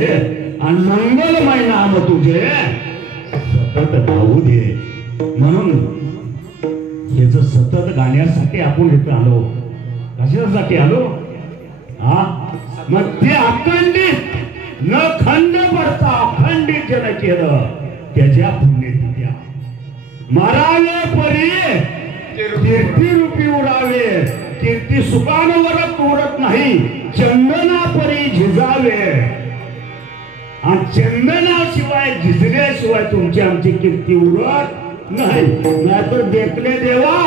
आणि मंगलमय नाम तुझे सतत गाऊ दे. म्हणून हे जर सतत गाण्यासाठी आपण इथं आलो, कशासाठी आलो? मग ते अखंडित न खंड पडता अखंडित जन केलं त्याच्या पुण्यतिथ्या मारावे परी कीर्ती रूपी उडावे. कीर्ती सुखांवरच उडत नाही, चंदना परी झिजावे. आणि चंदनाशिवाय झिजल्याशिवाय तुमची आमची कीर्ती उडत नाही. नाहीतर देखले देवा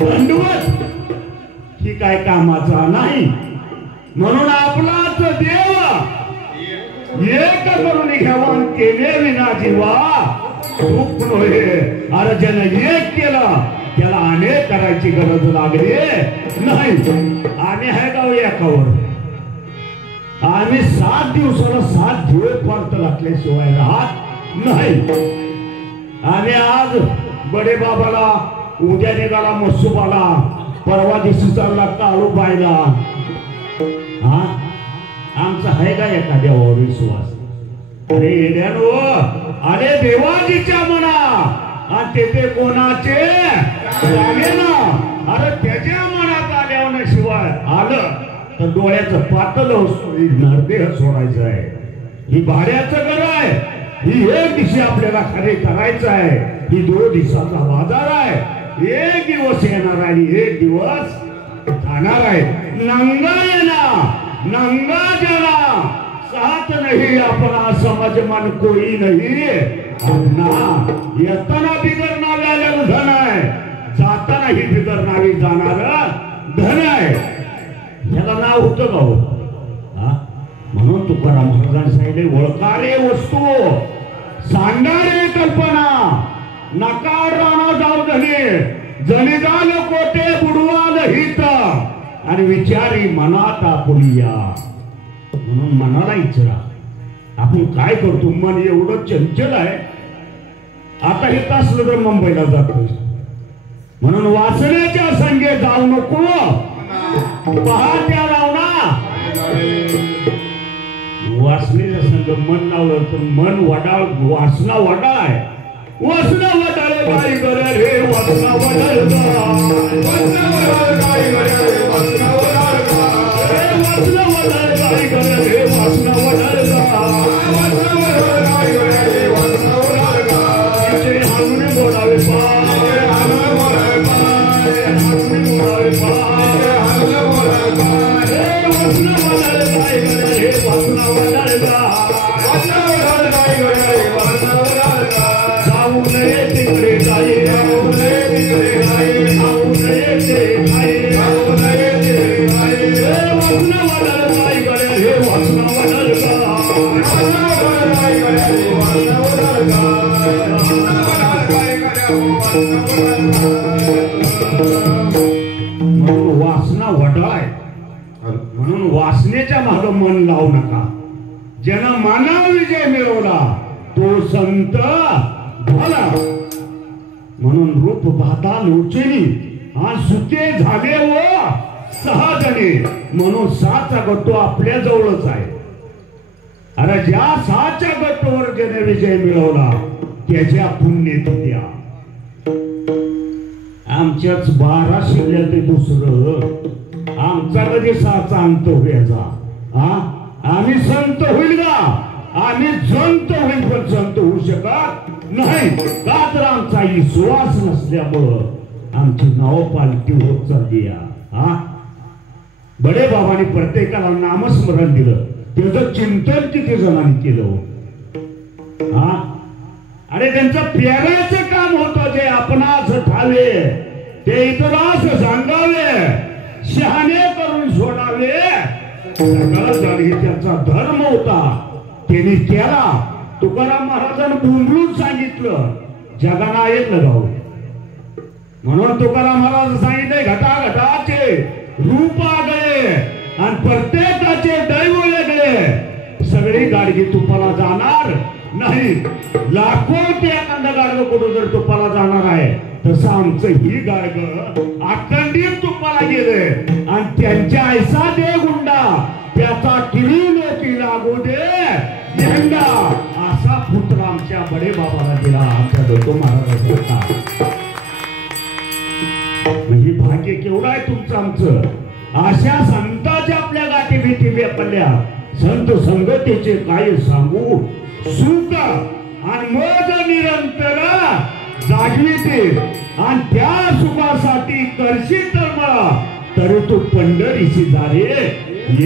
दंडवत ही काय कामाचा नाही. म्हणून आपलाच देव एक करून घ्यावा केले विना जीवा दुःख नव्हे. अरे ज्यानं एक केलं त्याला अनेक करायची गरज लागली नाही. आम्ही आहे गाव एकावर, आम्ही 7 दिवसाला 7 दिवस परत घातल्याशिवाय राहत नाही. आम्ही आज बडे बाबाला, उद्या निघाला मसुबाला, परवा दिवशी चालला काळू बायला. आमचा आहे का एखाद्यावर विश्वास? अरे येड्यानो, अरे देवाजीच्या म्हणा आणि तेथे कोणाचे जागे ना. अरे त्याच्या मनात आल्यावर शिवाय आलं तर डोळ्याचं पातळ नरदेह सोडायचं आहे. ही भाड्याचं घर आहे. ही एक दिवशी आपल्याला खरे करायचं आहे. ही 2 दिवसाचा बाजार आहे. एक दिवस येणार आणि एक दिवस जाणार आहे. नंगा येणार नंगा जाना, साथ नहीं अपना समझ मन कोई नहीं. येताना बिगर नावे आलेलं धन आहे, जाताना ही बिगर नावी जाणार धन आहे. ह्याला नाव होतं का हो? म्हणून तुकाराम महाराजांनी सांगितले, ओळखारे वस्तू सांगारे कल्पना नकार राणा जाऊ धने जनिदाल कोटे बुडवाल हित आणि विचारी मनात आपुलिया. म्हणून मनाला इचरा, आपण काय करतो? मन एवढं चंचल आहे. आता हे असलं तर मुंबईला जातो. म्हणून वासनेच्या संगे जाऊ नको, पहाट्या लावना. वासनेच्या संग मन लावलं तर मन वडाळ, वासना वडाळ आहे. वासना वडाळ काय करे रे, वासना वडाळ वासना वडाळ काय करे रे, वासना वडाळ वासना वडाळ काय करे रे, वासना वडाळ वासना वडाळ काय करे रे, वासना वडाळ इथे हाणून बोलावे पाय, हाणून बोलावे पाय, हाणून बोलावे पाय, हाणून बोलावे पाय. वासना वडाळ काय करे रे, वासना वडाळ वासना वडाळ काय करे रे, वासना वडाळ जाऊ नये तिकडे जाई, जाऊ नये तिकडे जाई, जाऊ नये ते जाई, जाऊ नये ते जाई. वासना वडाळ काय करे रे, वासना वडाळ वासना वडाळ काय करे रे, वासना वडाळ वासना वडाळ काय करे, वासना वडाळ. म्हणून वासना वडाळ, म्हणून वासनेच्या मागे मन लावू नका. ज्यानं मानव विजय मिळवला तो संत झाला. म्हणून रूप बाधा लोचनी हा सुते झाले व सहजने. म्हणून 6चा गट्टो आपल्या जवळच आहे. अरे ज्या 6च्या गट्टोवर ज्याने विजय मिळवला त्याच्या पुण्यतिथ्या. आमच्याच 12 शिल्ल्या ते दुसरं. आमचा कधी 6चा अंत व्हायचा? आम्ही संत होईल का? आम्ही संत होईल पण संत होऊ शकत नाही. का तर आमचा विश्वास नसल्यामुळं आमची नाव पालटी होत चालली. बडे बाबांनी प्रत्येकाला नामस्मरण दिलं. त्याचं चिंतन किती जणांनी केलं? अरे त्यांचं प्याराचं काम होतं. जे आपणास ठावे ते इतरास सांगावे, शहाणे करून सोडावे. त्याचा धर्म होता, त्यांनी केला. तुकाराम महाराजांनी बोंबलून सांगितलं, जगाना ऐकलं गाव. म्हणून तुकाराम महाराज सांगितले, घटाघटाचे रूप आगळे आणि प्रत्येकाचे दैव वेगळे. सगळी गाडगी तुपाला जाणार नाही. लाखो ते एखादा गाडग कुठं जर तुपाला जाणार आहे, तसं आमचं ही गाडग अखंडित तुपाला गेले. आणि त्यांच्या ऐसा दे गुंडा त्याचा किरी लोकी लागू दे करतो महाराजांचा. म्हणजे भाग्य केवढं आहे तुमचं आमचं. अशा संतांच्या आपल्या गाठी भेटी बेपल्या. संत संगतीचे काय सांगू सुख आणि मज निरंतर जागविते आणि त्या सुखासाठी करशी तर मला तरी तू पंढरीशी झाले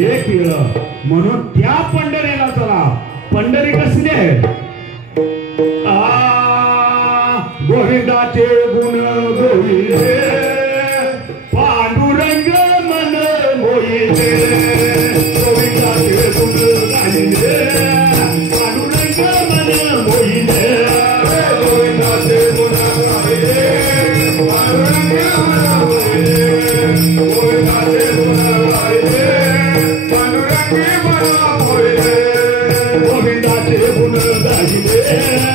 एक वेळ. म्हणून त्या पंढरीला चला. पंढरी कसली आहे. गोविंदाचे गुण गोविंदे पांडुरंग मन मोहिते. गोविंदाचे गुण गायिले पांडुरंग मन मोहिते. गोविंदाचे गुण गायिले पांडुरंग मन मोहिते. गोविंदाचे गुण गायिले पांडुरंग मन मोहिते. गोविंदाचे गुण गायिले